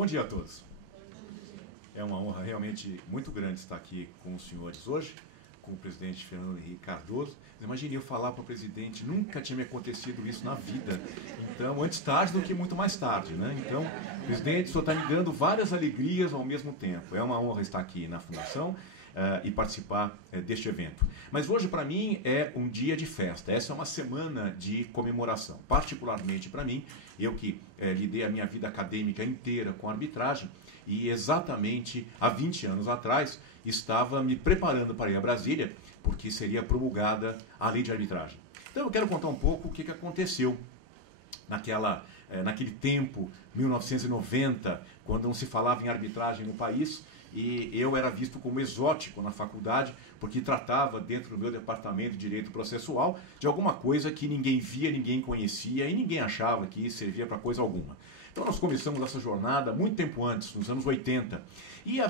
Bom dia a todos. É uma honra realmente muito grande estar aqui com os senhores hoje, com o presidente Fernando Henrique Cardoso. Imagine eu falar para o presidente, nunca tinha me acontecido isso na vida. Então, antes tarde do que muito mais tarde, né? Então, presidente, o senhor está me dando várias alegrias ao mesmo tempo. É uma honra estar aqui na Fundação e participar deste evento. Mas hoje, para mim, é um dia de festa. Essa é uma semana de comemoração. Particularmente para mim, eu que lidei a minha vida acadêmica inteira com arbitragem, e exatamente há 20 anos atrás estava me preparando para ir a Brasília, porque seria promulgada a lei de arbitragem. Então eu quero contar um pouco o que aconteceu naquele tempo, 1990, quando não se falava em arbitragem no país, e eu era visto como exótico na faculdade, porque tratava dentro do meu departamento de Direito Processual de alguma coisa que ninguém via, ninguém conhecia e ninguém achava que servia para coisa alguma. Então nós começamos essa jornada muito tempo antes, nos anos 80, e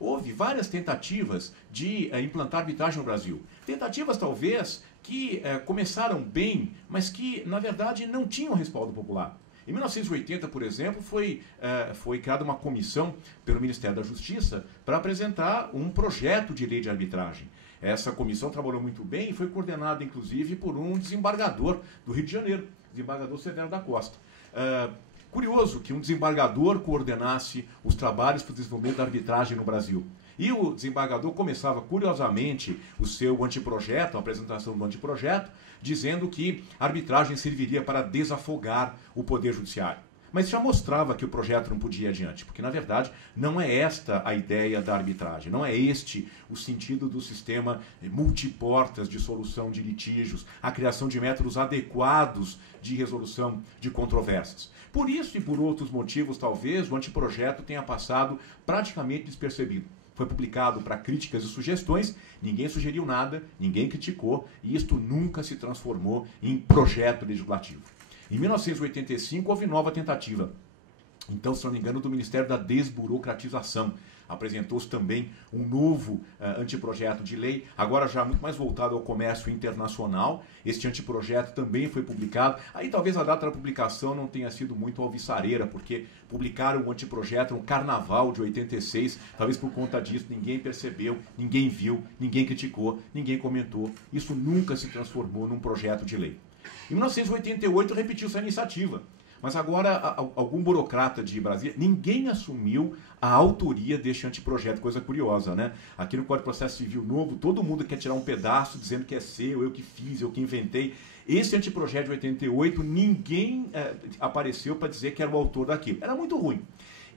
houve várias tentativas de implantar arbitragem no Brasil. Tentativas talvez que começaram bem, mas que na verdade não tinham respaldo popular. Em 1980, por exemplo, foi criada uma comissão pelo Ministério da Justiça para apresentar um projeto de lei de arbitragem. Essa comissão trabalhou muito bem e foi coordenada, inclusive, por um desembargador do Rio de Janeiro, desembargador Severo da Costa. Curioso que um desembargador coordenasse os trabalhos para o desenvolvimento da arbitragem no Brasil. E o desembargador começava, curiosamente, o seu anteprojeto, a apresentação do anteprojeto, dizendo que a arbitragem serviria para desafogar o Poder Judiciário. Mas já mostrava que o projeto não podia ir adiante, porque, na verdade, não é esta a ideia da arbitragem, não é este o sentido do sistema multiportas de solução de litígios, a criação de métodos adequados de resolução de controvérsias. Por isso e por outros motivos, talvez, o anteprojeto tenha passado praticamente despercebido. Foi publicado para críticas e sugestões, ninguém sugeriu nada, ninguém criticou, e isto nunca se transformou em projeto legislativo. Em 1985, houve nova tentativa. Então, se não me engano, do Ministério da Desburocratização. Apresentou-se também um novo anteprojeto de lei, agora já muito mais voltado ao comércio internacional. Este anteprojeto também foi publicado. Aí talvez a data da publicação não tenha sido muito alvissareira, porque publicaram o anteprojeto no Carnaval de 86. Talvez por conta disso ninguém percebeu, ninguém viu, ninguém criticou, ninguém comentou. Isso nunca se transformou num projeto de lei. Em 1988 repetiu-se a iniciativa. Mas agora, algum burocrata de Brasília, ninguém assumiu a autoria deste anteprojeto, coisa curiosa, né? Aqui no Código de Processo Civil Novo, todo mundo quer tirar um pedaço dizendo que é seu, eu que fiz, eu que inventei. Esse anteprojeto de 88, ninguém apareceu para dizer que era o autor daquilo. Era muito ruim.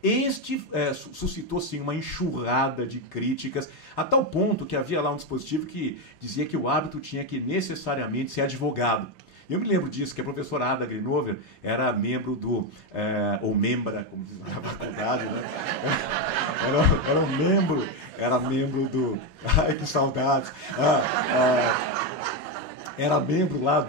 Este suscitou, sim, uma enxurrada de críticas, a tal ponto que havia lá um dispositivo que dizia que o árbitro tinha que necessariamente ser advogado. Eu me lembro disso, que a professora Ada Grinover era membro ou membra, como diz na faculdade, né? Era membro do... Ai, que saudades! Era membro lá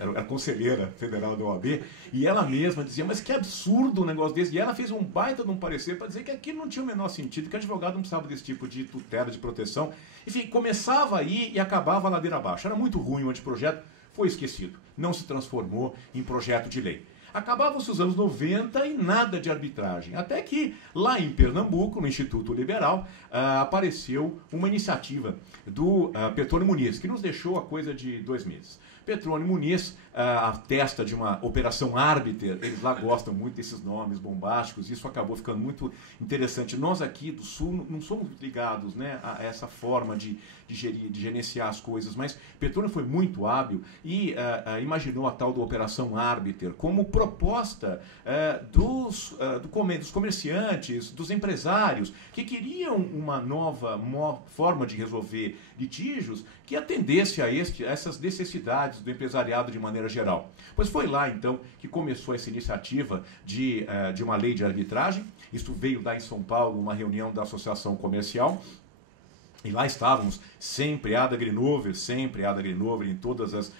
era conselheira federal da OAB, e ela mesma dizia, mas que absurdo um negócio desse, e ela fez um baita de um parecer para dizer que aquilo não tinha o menor sentido, que advogado não precisava desse tipo de tutela, de proteção. Enfim, começava aí e acabava a ladeira abaixo. Era muito ruim o anteprojeto, foi esquecido, não se transformou em projeto de lei. Acabavam-se os anos 90 e nada de arbitragem. Até que, lá em Pernambuco, no Instituto Liberal, apareceu uma iniciativa do Petrônio Muniz, que nos deixou a coisa de 2 meses. Petrônio Muniz, a testa de uma operação árbiter, eles lá gostam muito desses nomes bombásticos, isso acabou ficando muito interessante. Nós aqui do Sul não somos ligados, né, a essa forma de gerenciar as coisas, mas Petrônio foi muito hábil e imaginou a tal da operação árbiter como proposta dos comerciantes, dos empresários, que queriam uma nova forma de resolver litígios que atendesse a essas necessidades do empresariado de maneira geral. Pois foi lá, então, que começou essa iniciativa de uma lei de arbitragem. Isso veio lá em São Paulo, numa reunião da Associação Comercial. E lá estávamos, sempre Ada Grinover em todas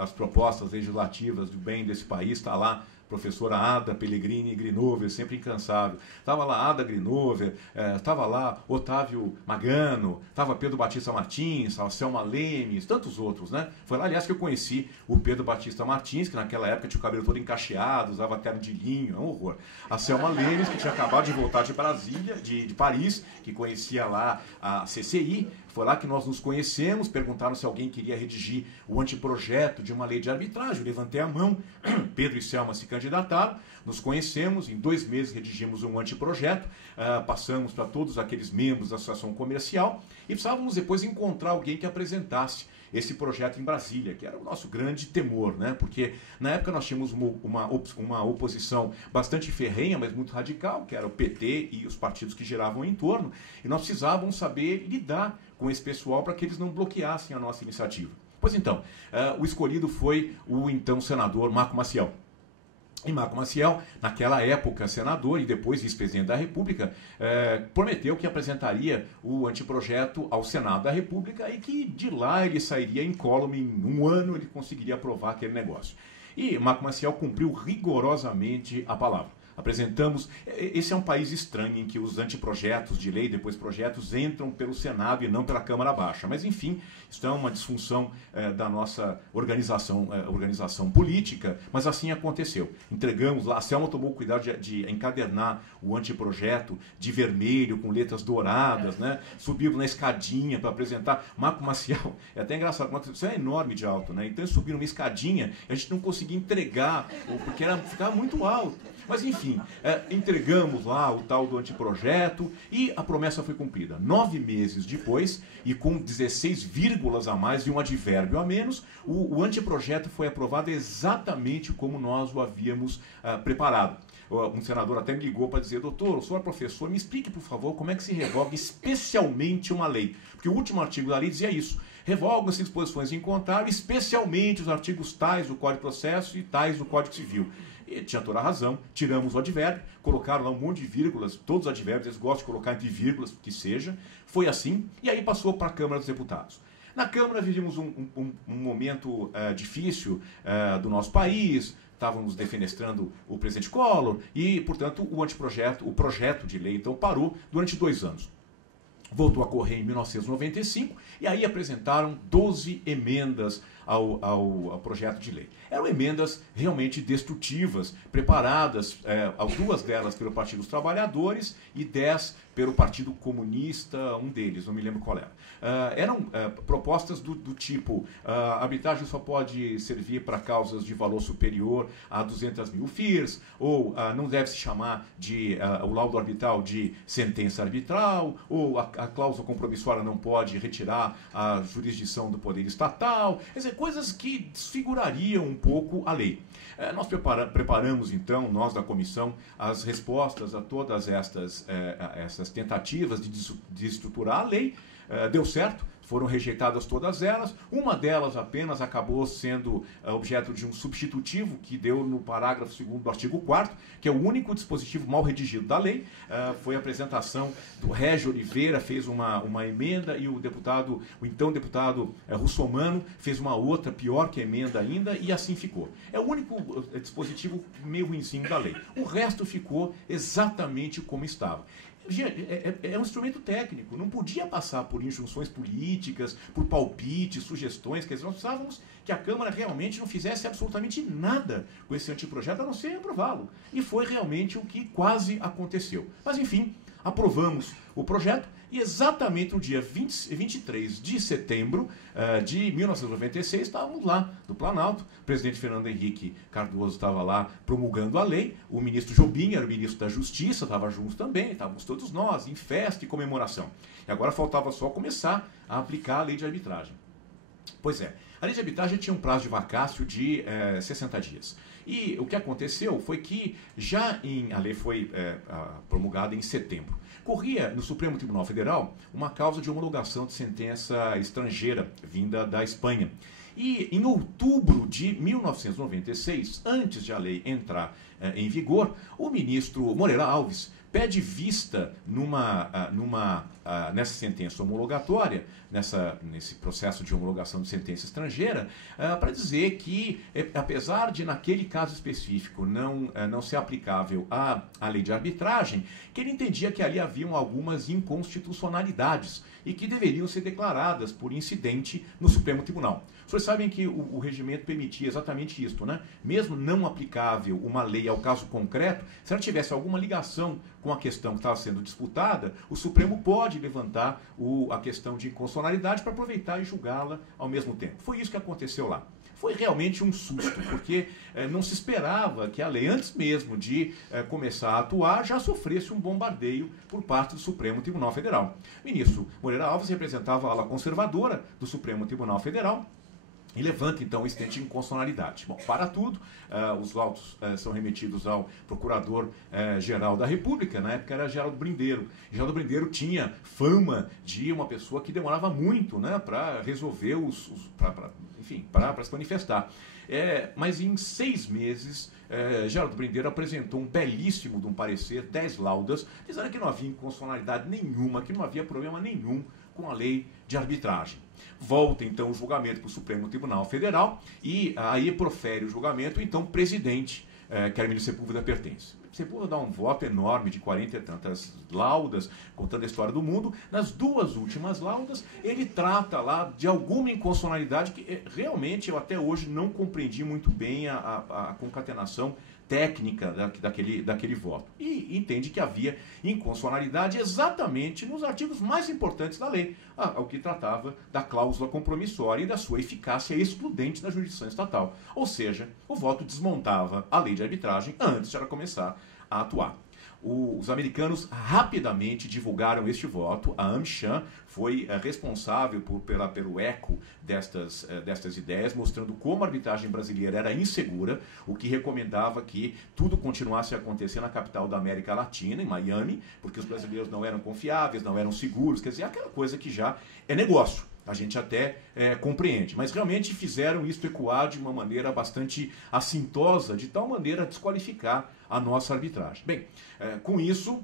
as propostas legislativas do bem desse país, está lá professora Ada Pellegrini Grinover, sempre incansável. Estava lá Ada Grinover, estava lá Otávio Magano, estava Pedro Batista Martins, a Selma Lemes, tantos outros, né? Foi lá, aliás, que eu conheci o Pedro Batista Martins, que naquela época tinha o cabelo todo encacheado, usava terno de linho, é um horror. A Selma Lemes, que tinha acabado de voltar de Brasília, de Paris, que conhecia lá a CCI. Foi lá que nós nos conhecemos, perguntaram se alguém queria redigir o anteprojeto de uma lei de arbitragem. Eu levantei a mão, Pedro e Selma se candidataram, nos conhecemos, em 2 meses redigimos um anteprojeto, passamos para todos aqueles membros da associação comercial e precisávamos depois encontrar alguém que apresentasse esse projeto em Brasília, que era o nosso grande temor, né? Porque na época nós tínhamos uma oposição bastante ferrenha, mas muito radical, que era o PT e os partidos que giravam em torno, e nós precisávamos saber lidar com esse pessoal para que eles não bloqueassem a nossa iniciativa. Pois então, o escolhido foi o então senador Marco Maciel. E Marco Maciel, naquela época senador e depois vice-presidente da República, prometeu que apresentaria o anteprojeto ao Senado da República e que de lá ele sairia incólume, em 1 ano ele conseguiria aprovar aquele negócio. E Marco Maciel cumpriu rigorosamente a palavra. Apresentamos, esse é um país estranho em que os anteprojetos de lei, depois projetos, entram pelo Senado e não pela Câmara Baixa. Mas, enfim, isso é uma disfunção da nossa organização política, mas assim aconteceu. Entregamos lá, a Selma tomou cuidado de encadernar o anteprojeto de vermelho, com letras douradas, né? Subimos na escadinha para apresentar. Marco Maciel, é até engraçado, Marco Maciel é enorme de alto, né? Então, subiram uma escadinha e a gente não conseguia entregar, porque ficava muito alto. Mas, enfim, entregamos lá o tal do anteprojeto e a promessa foi cumprida. 9 meses depois, e com 16 vírgulas a mais e um advérbio a menos, o anteprojeto foi aprovado exatamente como nós o havíamos preparado. Um senador até me ligou para dizer: doutor, o senhor é professor, me explique, por favor, como é que se revoga especialmente uma lei. Porque o último artigo da lei dizia isso. Revogam-se disposições em contrário, especialmente os artigos tais do Código de Processo e tais do Código Civil. E tinha toda a razão, tiramos o advérbio, colocaram lá um monte de vírgulas, todos os advérbios, eles gostam de colocar entre vírgulas, que seja. Foi assim, e aí passou para a Câmara dos Deputados. Na Câmara vivemos um momento difícil do nosso país, estávamos defenestrando o presidente Collor, e, portanto, o projeto de lei, então, parou durante 2 anos. Voltou a correr em 1995, e aí apresentaram 12 emendas ao projeto de lei. Eram emendas realmente destrutivas, preparadas, 2 delas pelo Partido dos Trabalhadores e 10 pelo Partido Comunista, um deles, não me lembro qual era. Eram propostas do tipo: a arbitragem só pode servir para causas de valor superior a 200 mil FIRs, ou não deve se chamar o laudo arbitral de sentença arbitral, ou a cláusula compromissória não pode retirar a jurisdição do poder estatal. Quer dizer, coisas que desfigurariam um pouco a lei. Nós preparamos, então, nós da comissão, as respostas a todas essas tentativas de estruturar a lei. Deu certo, foram rejeitadas todas elas. Uma delas apenas acabou sendo objeto de um substitutivo que deu no parágrafo 2º do artigo 4º, que é o único dispositivo mal redigido da lei. Foi a apresentação do Régio Oliveira, fez uma emenda, e o então deputado Russomano fez uma outra, pior que a emenda ainda, e assim ficou. É o único dispositivo meio ruinzinho da lei. O resto ficou exatamente como estava. É um instrumento técnico, não podia passar por injunções políticas, por palpites, sugestões. Quer dizer, nós precisávamos que a Câmara realmente não fizesse absolutamente nada com esse anteprojeto, a não ser aprová-lo. E foi realmente o que quase aconteceu. Mas, enfim, aprovamos o projeto e exatamente no dia 23 de setembro de 1996 estávamos lá no Planalto. O presidente Fernando Henrique Cardoso estava lá promulgando a lei, o ministro Jobim era o ministro da Justiça, estava junto também, estávamos todos nós em festa e comemoração. E agora faltava só começar a aplicar a lei de arbitragem. Pois é, a lei de arbitragem tinha um prazo de vacácio de 60 dias. E o que aconteceu foi que a lei foi promulgada em setembro. Corria no Supremo Tribunal Federal uma causa de homologação de sentença estrangeira vinda da Espanha. E em outubro de 1996, antes de a lei entrar em vigor, o ministro Moreira Alves pede vista nessa sentença homologatória, nesse processo de homologação de sentença estrangeira, para dizer que, apesar de naquele caso específico não ser aplicável à lei de arbitragem, que ele entendia que ali haviam algumas inconstitucionalidades e que deveriam ser declaradas por incidente no Supremo Tribunal. Os senhores sabem que o regimento permitia exatamente isso, né? Mesmo não aplicável uma lei ao caso concreto, se ela tivesse alguma ligação com a questão que estava sendo disputada, o Supremo pode levantar a questão de inconstitucionalidade para aproveitar e julgá-la ao mesmo tempo. Foi isso que aconteceu lá. Foi realmente um susto, porque não se esperava que a lei, antes mesmo de começar a atuar, já sofresse um bombardeio por parte do Supremo Tribunal Federal. O ministro Moreira Alves representava a ala conservadora do Supremo Tribunal Federal, e levanta, então, o incidente de inconstitucionalidade. Bom, para tudo, os autos são remetidos ao Procurador-Geral da República, na época era Geraldo Brindeiro. Geraldo Brindeiro tinha fama de uma pessoa que demorava muito, né, para resolver para se manifestar. Mas em 6 meses, Geraldo Brindeiro apresentou um belíssimo de um parecer, 10 laudas, dizendo que não havia inconstitucionalidade nenhuma, que não havia problema nenhum com a lei de arbitragem. Volta, então, o julgamento para o Supremo Tribunal Federal e aí profere o julgamento, então, o presidente, que era o ministro Sepúlveda Pertence. Sepúlveda dá um voto enorme de 40 e tantas laudas, contando a história do mundo. Nas 2 últimas laudas, ele trata lá de alguma inconstitucionalidade que realmente eu até hoje não compreendi muito bem a concatenação técnica daquele voto. E entende que havia inconstitucionalidade exatamente nos artigos mais importantes da lei, o que tratava da cláusula compromissória e da sua eficácia excludente na jurisdição estatal. Ou seja, o voto desmontava a lei de arbitragem antes de ela começar a atuar. Os americanos rapidamente divulgaram este voto. A AmCham foi responsável pelo eco destas ideias, mostrando como a arbitragem brasileira era insegura, o que recomendava que tudo continuasse a acontecer na capital da América Latina, em Miami, porque os brasileiros não eram confiáveis, não eram seguros, quer dizer, aquela coisa que já é negócio. A gente até compreende, mas realmente fizeram isso ecoar de uma maneira bastante assintosa, de tal maneira a desqualificar a nossa arbitragem. Bem, com isso,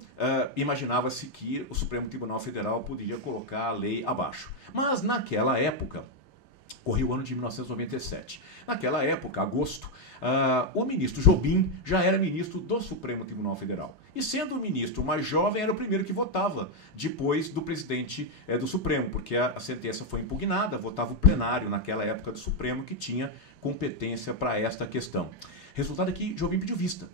imaginava-se que o Supremo Tribunal Federal poderia colocar a lei abaixo. Mas naquela época, correu o ano de 1997. Naquela época, agosto, o ministro Jobim já era ministro do Supremo Tribunal Federal. E sendo o ministro mais jovem, era o primeiro que votava, depois do presidente do Supremo, porque a sentença foi impugnada, votava o plenário naquela época do Supremo, que tinha competência para esta questão. Resultado é que Jobim pediu vista.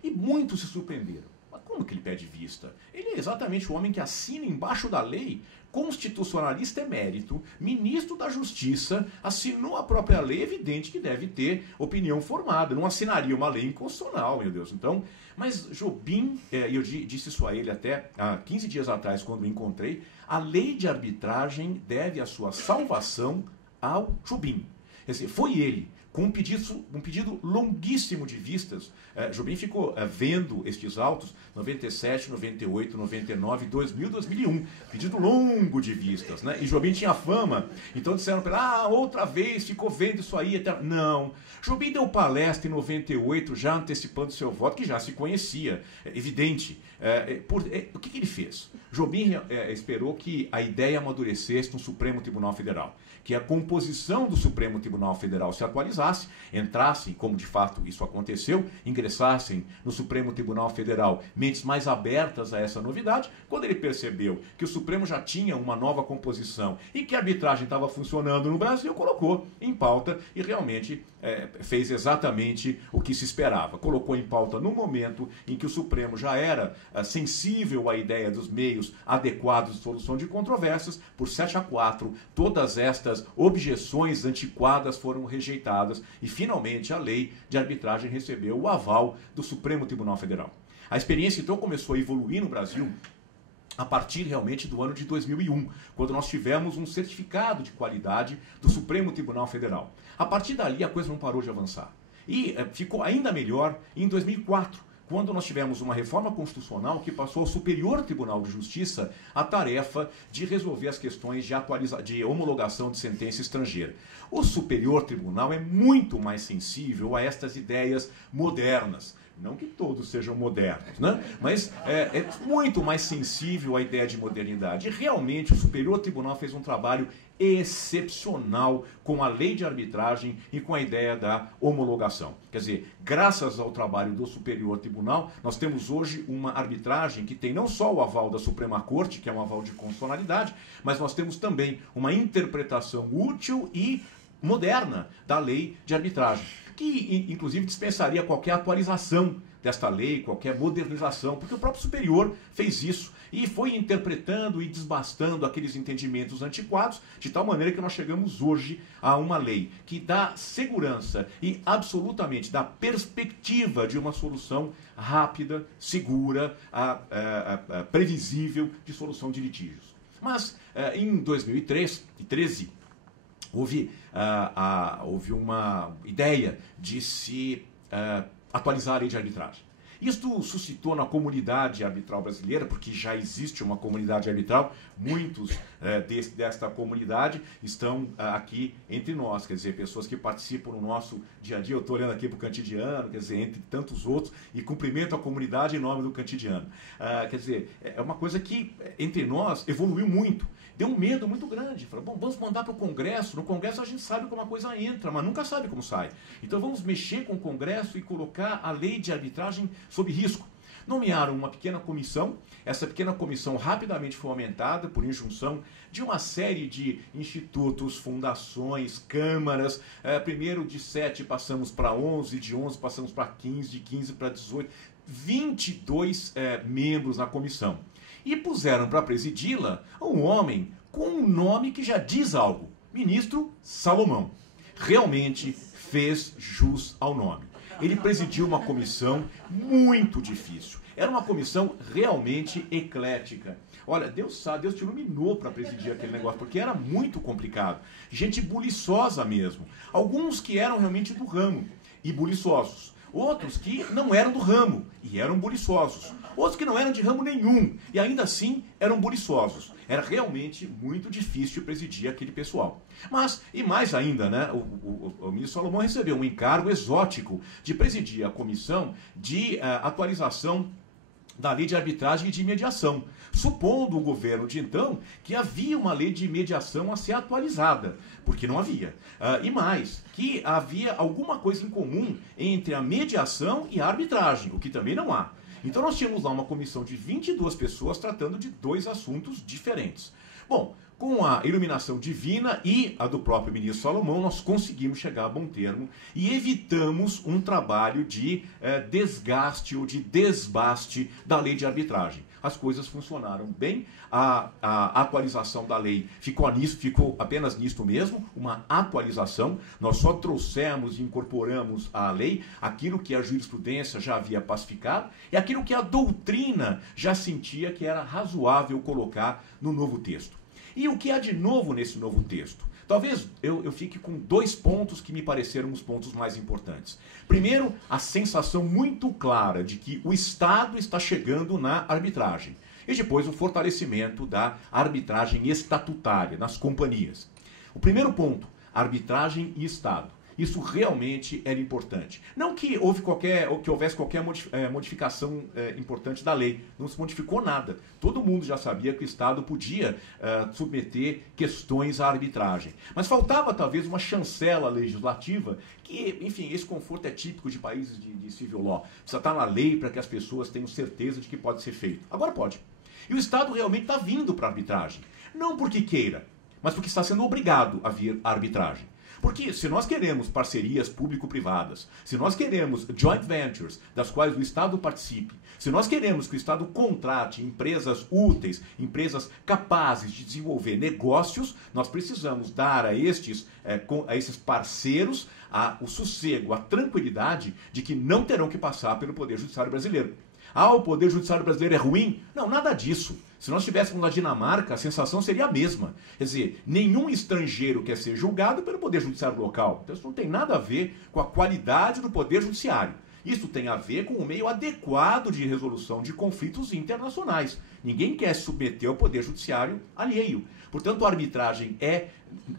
E muitos se surpreenderam. Mas como que ele pede vista? Ele é exatamente o homem que assina embaixo da lei, constitucionalista emérito, ministro da Justiça, assinou a própria lei, evidente que deve ter opinião formada. Não assinaria uma lei inconstitucional, meu Deus. Então, mas Jobim, eu disse isso a ele até há 15 dias atrás, quando o encontrei, a lei de arbitragem deve a sua salvação ao Jobim. Quer dizer, foi ele, com um pedido longuíssimo de vistas. Jobim ficou vendo estes autos 97, 98, 99, 2000, 2001. Pedido longo de vistas, né? E Jobim tinha fama. Então disseram para ele, outra vez, ficou vendo isso aí. Até... Não. Jobim deu palestra em 98, já antecipando seu voto, que já se conhecia. Evidente. O que ele fez? Jobim esperou que a ideia amadurecesse no Supremo Tribunal Federal, que a composição do Supremo Tribunal Federal se atualizasse, entrassem, como de fato isso aconteceu, ingressassem no Supremo Tribunal Federal mentes mais abertas a essa novidade. Quando ele percebeu que o Supremo já tinha uma nova composição e que a arbitragem estava funcionando no Brasil, colocou em pauta e realmente fez exatamente o que se esperava. Colocou em pauta no momento em que o Supremo já era sensível à ideia dos meios adequados de solução de controvérsias. Por 7-4, todas estas objeções antiquadas foram rejeitadas e finalmente a lei de arbitragem recebeu o aval do Supremo Tribunal Federal. A experiência então começou a evoluir no Brasil a partir realmente do ano de 2001, quando nós tivemos um certificado de qualidade do Supremo Tribunal Federal. A partir dali a coisa não parou de avançar. E ficou ainda melhor em 2004, quando nós tivemos uma reforma constitucional que passou ao Superior Tribunal de Justiça a tarefa de resolver as questões de homologação de sentença estrangeira. O Superior Tribunal é muito mais sensível a estas ideias modernas, Não que todos sejam modernos, né? Mas é muito mais sensível à ideia de modernidade. E realmente o Superior Tribunal fez um trabalho excepcional com a lei de arbitragem e com a ideia da homologação. Quer dizer, graças ao trabalho do Superior Tribunal, nós temos hoje uma arbitragem que tem não só o aval da Suprema Corte, que é um aval de constitucionalidade, mas nós temos também uma interpretação útil e moderna da lei de arbitragem, que inclusive dispensaria qualquer atualização desta lei, qualquer modernização, porque o próprio superior fez isso e foi interpretando e desbastando aqueles entendimentos antiquados, de tal maneira que nós chegamos hoje a uma lei que dá segurança e absolutamente dá perspectiva de uma solução rápida, segura, previsível de solução de litígios. Mas em 2013, houve uma ideia de se atualizar a lei de arbitragem. Isto suscitou na comunidade arbitral brasileira, porque já existe uma comunidade arbitral, muitos desta comunidade estão aqui entre nós, quer dizer, pessoas que participam no nosso dia a dia. Eu estou olhando aqui para o Cantidiano, quer dizer, entre tantos outros, e cumprimento a comunidade em nome do Cantidiano. Quer dizer, é uma coisa que entre nós evoluiu muito. Deu um medo muito grande. Falou, bom, vamos mandar para o Congresso. No Congresso a gente sabe como a coisa entra, mas nunca sabe como sai. Então vamos mexer com o Congresso e colocar a lei de arbitragem sob risco. Nomearam uma pequena comissão. Essa pequena comissão rapidamente foi aumentada por injunção de uma série de institutos, fundações, câmaras. Primeiro de 7 passamos para 11, de 11 passamos para 15, de 15 para 18. 22 membros na comissão. E puseram para presidi-la um homem com um nome que já diz algo. Ministro Salomão. Realmente fez jus ao nome. Ele presidiu uma comissão muito difícil. Era uma comissão realmente eclética. Olha, Deus sabe, Deus te iluminou para presidir aquele negócio, porque era muito complicado. Gente buliçosa mesmo. Alguns que eram realmente do ramo e buliçosos. Outros que não eram do ramo e eram buliçosos. Outros que não eram de ramo nenhum e ainda assim eram buliçosos. Era realmente muito difícil presidir aquele pessoal. Mas, e mais ainda, né, o ministro Salomão recebeu um encargo exótico de presidir a comissão de atualização da lei de arbitragem e de mediação, supondo o governo de então que havia uma lei de mediação a ser atualizada, porque não havia. E mais, que havia alguma coisa em comum entre a mediação e a arbitragem, o que também não há. Então nós tínhamos lá uma comissão de 22 pessoas tratando de 2 assuntos diferentes. Bom, com a iluminação divina e a do próprio ministro Salomão, nós conseguimos chegar a bom termo e evitamos um trabalho de desgaste ou de desbaste da lei de arbitragem. As coisas funcionaram bem, a atualização da lei ficou apenas nisto mesmo, uma atualização. Nós só trouxemos e incorporamos à lei aquilo que a jurisprudência já havia pacificado e aquilo que a doutrina já sentia que era razoável colocar no novo texto. E o que há de novo nesse novo texto? Talvez eu fique com 2 pontos que me pareceram os pontos mais importantes. Primeiro, a sensação muito clara de que o Estado está chegando na arbitragem. E depois o fortalecimento da arbitragem estatutária nas companhias. O primeiro ponto, arbitragem e Estado. Isso realmente era importante. Não que houvesse qualquer modificação importante da lei. Não se modificou nada. Todo mundo já sabia que o Estado podia submeter questões à arbitragem. Mas faltava talvez uma chancela legislativa que, enfim, esse conforto é típico de países de civil law. Precisa estar na lei para que as pessoas tenham certeza de que pode ser feito. Agora pode. E o Estado realmente está vindo para a arbitragem. Não porque queira, mas porque está sendo obrigado a vir à arbitragem. Porque se nós queremos parcerias público-privadas, se nós queremos joint ventures, das quais o Estado participe, se nós queremos que o Estado contrate empresas úteis, empresas capazes de desenvolver negócios, nós precisamos dar a esses parceiros o sossego, a tranquilidade de que não terão que passar pelo Poder Judiciário brasileiro. O Poder Judiciário brasileiro é ruim? Não, nada disso. Se nós estivéssemos na Dinamarca, a sensação seria a mesma. Quer dizer, nenhum estrangeiro quer ser julgado pelo Poder Judiciário local. Então isso não tem nada a ver com a qualidade do Poder Judiciário. Isso tem a ver com o meio adequado de resolução de conflitos internacionais. Ninguém quer se submeter ao Poder Judiciário alheio. Portanto, a arbitragem é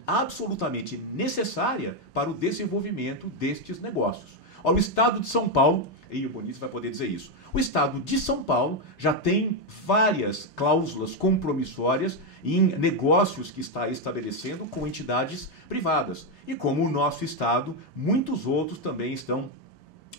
absolutamente necessária para o desenvolvimento destes negócios. Olha, o Estado de São Paulo, e o Bonício vai poder dizer isso, o Estado de São Paulo já tem várias cláusulas compromissórias em negócios que está estabelecendo com entidades privadas. E como o nosso Estado, muitos outros também estão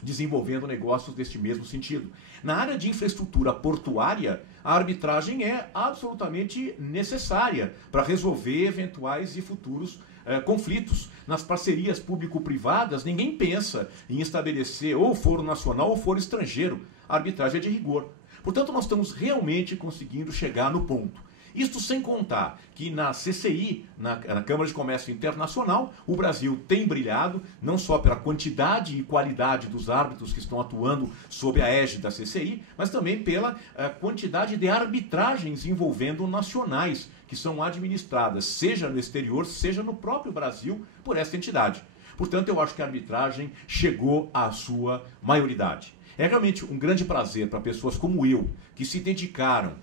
desenvolvendo negócios deste mesmo sentido. Na área de infraestrutura portuária, a arbitragem é absolutamente necessária para resolver eventuais e futuros conflitos. Nas parcerias público-privadas, ninguém pensa em estabelecer ou foro nacional ou foro estrangeiro. A arbitragem é de rigor. Portanto, nós estamos realmente conseguindo chegar no ponto. Isto sem contar que na CCI, na Câmara de Comércio Internacional, o Brasil tem brilhado, não só pela quantidade e qualidade dos árbitros que estão atuando sob a égide da CCI, mas também pela quantidade de arbitragens envolvendo nacionais, que são administradas, seja no exterior, seja no próprio Brasil, por essa entidade. Portanto, eu acho que a arbitragem chegou à sua maioridade. É realmente um grande prazer para pessoas como eu, que se dedicaram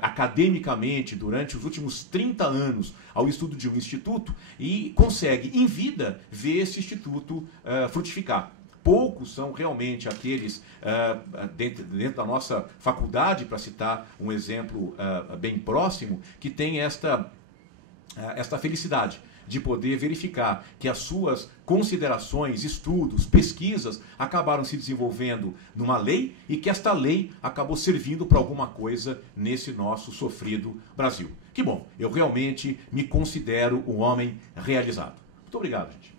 academicamente durante os últimos 30 anos ao estudo de um instituto e consegue, em vida, ver esse instituto frutificar. Poucos são realmente aqueles dentro da nossa faculdade, para citar um exemplo bem próximo, que tem esta felicidade de poder verificar que as suas considerações, estudos, pesquisas acabaram se desenvolvendo numa lei e que esta lei acabou servindo para alguma coisa nesse nosso sofrido Brasil. Que bom, eu realmente me considero um homem realizado. Muito obrigado, gente.